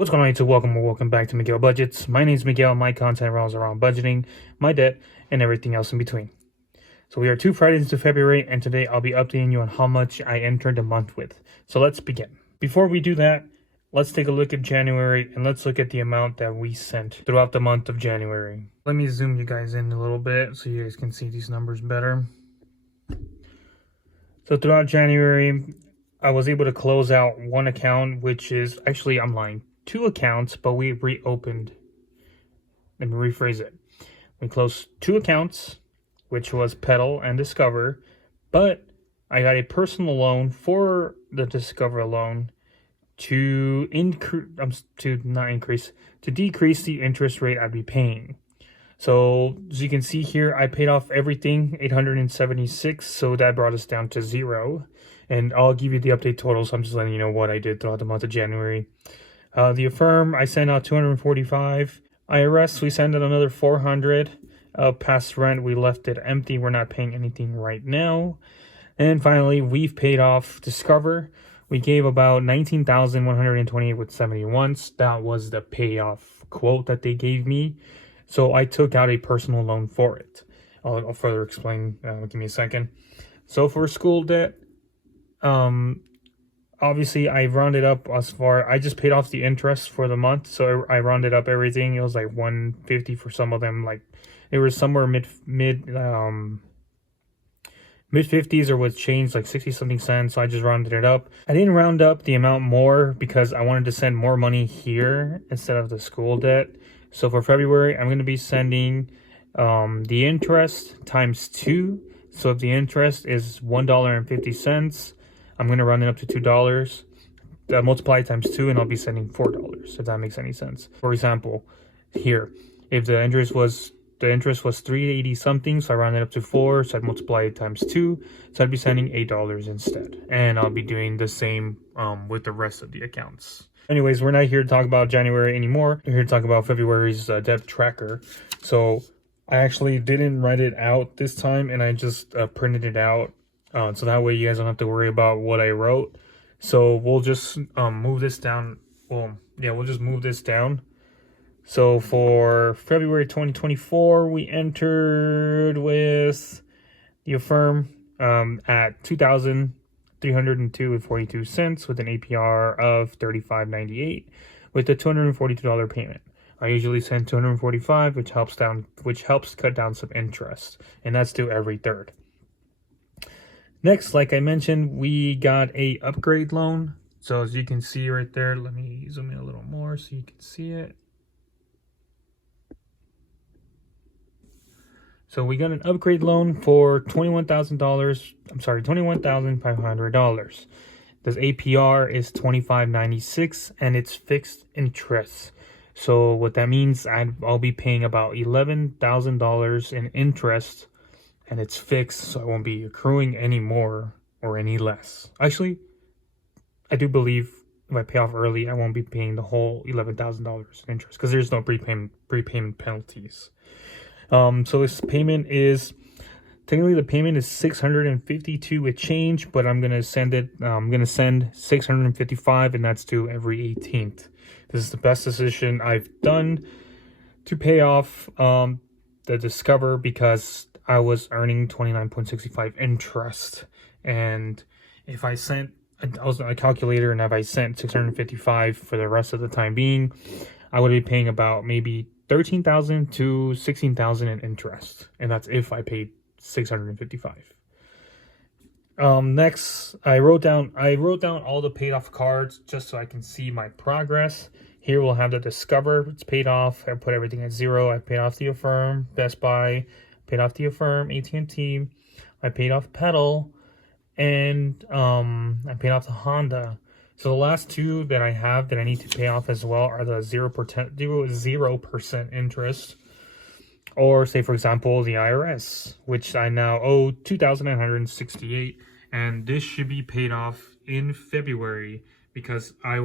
What's going on, YouTube? Welcome back to Miguel Budgets. My name is Miguel. My content revolves around budgeting, my debt, and everything else in between. So we are 2 Fridays into February, and today I'll be updating you on how much I entered the month with. So let's begin. Before we do that, let's take a look at January, and let's look at the amount that we sent throughout the month of January. Let me zoom you guys in a little bit so you guys can see these numbers better. So throughout January, I was able to close out one account, which is, actually, I'm lying, 2 accounts, but we reopened. Let me rephrase it. We closed 2 accounts, which was Pedal and Discover, but I got a personal loan for the Discover loan to decrease the interest rate I'd be paying. So as you can see here, I paid off everything, $876, so that brought us down to 0. And I'll give you the update total, so I'm just letting you know what I did throughout the month of January. The Affirm, I sent out $245. IRS, we sent out another $400. Past rent, we left it empty. We're not paying anything right now. And finally, we've paid off Discover. We gave about $19,128 with 71. That was the payoff quote that they gave me. So I took out a personal loan for it. I'll further explain. Give me a second. So for school debt, obviously I rounded up as far. I just paid off the interest for the month, so I rounded up everything. It was like 150 for some of them. Like it was somewhere mid 50s or was changed like 60 something cents. So I just rounded it up. I didn't round up the amount more because I wanted to send more money here instead of the school debt. So for February, I'm going to be sending the interest times 2. So if the interest is $1.50, I'm going to round it up to $2. Multiply it times 2, and I'll be sending $4, if that makes any sense. For example, here, if the interest was 380 something, so I rounded up to 4, so I'd multiply it times 2, so I'd be sending $8 instead. And I'll be doing the same with the rest of the accounts. Anyways, we're not here to talk about January anymore. We're here to talk about February's debt tracker. So I actually didn't write it out this time, and I just printed it out. So that way you guys don't have to worry about what I wrote. So we'll just move this down. Well, yeah, we'll just move this down. So for February 2024, we entered with the Affirm at $2,302.42 with an APR of $35.98 with a $242 payment. I usually send $245, which helps cut down some interest, and that's due every 3rd. Next, like I mentioned, we got a upgrade loan. So as you can see right there, let me zoom in a little more so you can see it. So we got an upgrade loan for $21,500. This APR is $25.96, and it's fixed interest. So what that means, I'll be paying about $11,000 in interest, and it's fixed, so I won't be accruing any more or any less. Actually, I do believe if I pay off early, I won't be paying the whole $11,000 in interest because there's no prepayment penalties. So this payment is, technically the payment is $652 with change, but I'm gonna send $655, and that's due every 18th. This is the best decision I've done to pay off the Discover because I was earning 29.65 interest, and if I sent, I was a calculator, and if I sent 655 for the rest of the time being, I would be paying about maybe $13,000 to $16,000 in interest, and that's if I paid 655. Next, I wrote down all the paid off cards just so I can see my progress. Here we'll have the Discover. It's paid off. I put everything at 0. I paid off the Affirm, Best Buy, paid off the Affirm, AT&T. I paid off Pedal, and I paid off the Honda. So the last 2 that I have that I need to pay off as well are the 0% interest, or say for example the IRS, which I now owe $2,968, and this should be paid off in February because my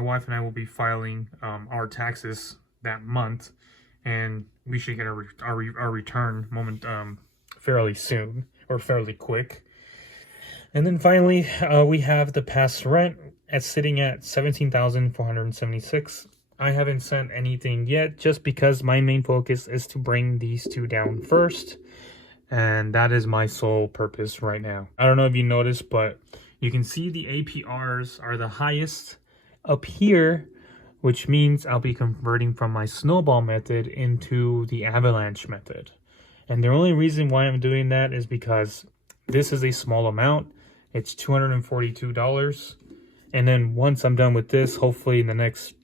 wife and I will be filing our taxes that month, and we should get our return fairly soon or fairly quick. And then finally, we have the past rent, it's sitting at 17,476. I haven't sent anything yet just because my main focus is to bring these two down first. And that is my sole purpose right now. I don't know if you noticed, but you can see the APRs are the highest up here, which means I'll be converting from my snowball method into the avalanche method. And the only reason why I'm doing that is because this is a small amount. It's $242. And then once I'm done with this, hopefully in the next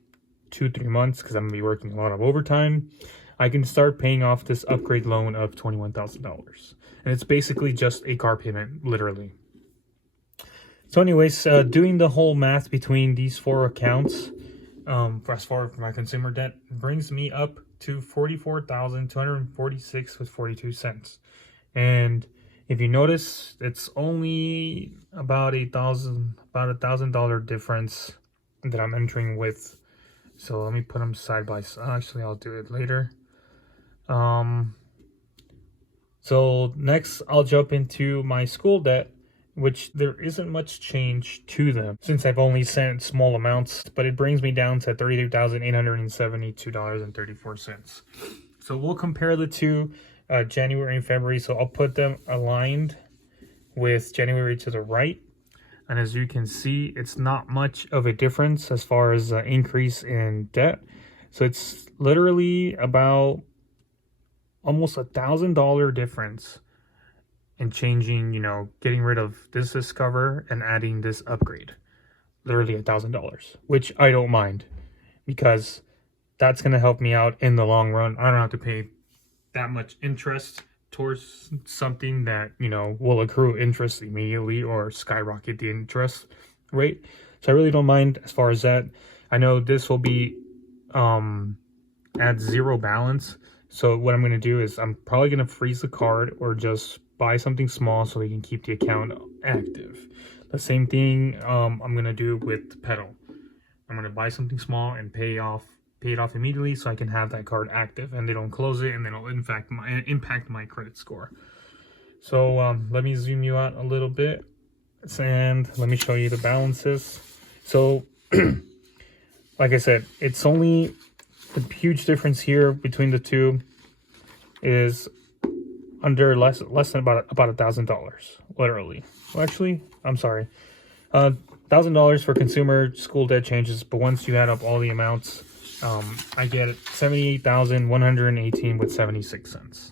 2-3 months, because I'm going to be working a lot of overtime, I can start paying off this upgrade loan of $21,000. And it's basically just a car payment, literally. So anyways, doing the whole math between these four accounts, as far as my consumer debt, brings me up to $44,246 with 42 cents. And if you notice, it's only about $1,000 difference that I'm entering with. So let me put them side by side. Actually, I'll do it later. So next I'll jump into my school debt, which there isn't much change to them since I've only sent small amounts, but it brings me down to $32,872.34. So we'll compare the two, January and February. So I'll put them aligned with January to the right. And as you can see, it's not much of a difference as far as increase in debt. So it's literally about almost $1,000 difference in changing, getting rid of this Discover and adding this upgrade. Literally $1,000, which I don't mind because that's going to help me out in the long run. I don't have to pay that much interest towards something that, will accrue interest immediately or skyrocket the interest rate. So I really don't mind as far as that. I know this will be at zero balance. So what I'm going to do is I'm probably going to freeze the card or just buy something small so we can keep the account active. The same thing I'm going to do with Pedal. I'm going to buy something small and pay it off immediately so I can have that card active and they don't close it and then it'll impact my credit score. So let me zoom you out a little bit and let me show you the balances. So like I said, it's only the huge difference here between the two is under less than about $1,000, literally. Well, actually, I'm sorry, $1,000 for consumer school debt changes, but once you add up all the amounts, I get $78,118 with 76 cents,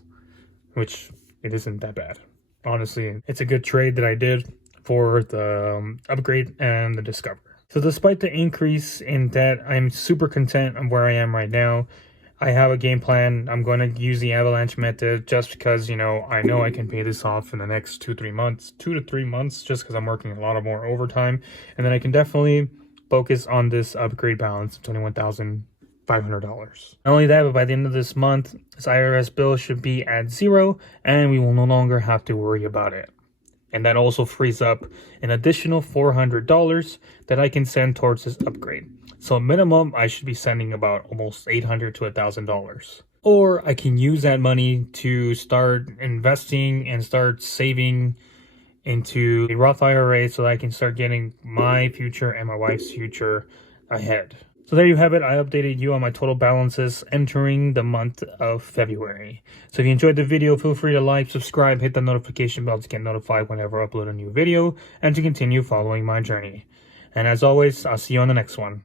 which it isn't that bad. Honestly, it's a good trade that I did for the upgrade and the Discover. So despite the increase in debt, I'm super content on where I am right now. I have a game plan. I'm going to use the Avalanche method just because, I know I can pay this off in the next 2 to 3 months, just because I'm working a lot of more overtime. And then I can definitely focus on this upgrade balance of $21,500. Not only that, but by the end of this month, this IRS bill should be at zero and we will no longer have to worry about it. And that also frees up an additional $400 that I can send towards this upgrade. So minimum, I should be sending about almost $800 to $1,000. Or I can use that money to start investing and start saving into a Roth IRA so that I can start getting my future and my wife's future ahead. So there you have it. I updated you on my total balances entering the month of February. So if you enjoyed the video, feel free to like, subscribe, hit the notification bell to get notified whenever I upload a new video and to continue following my journey. And as always, I'll see you on the next one.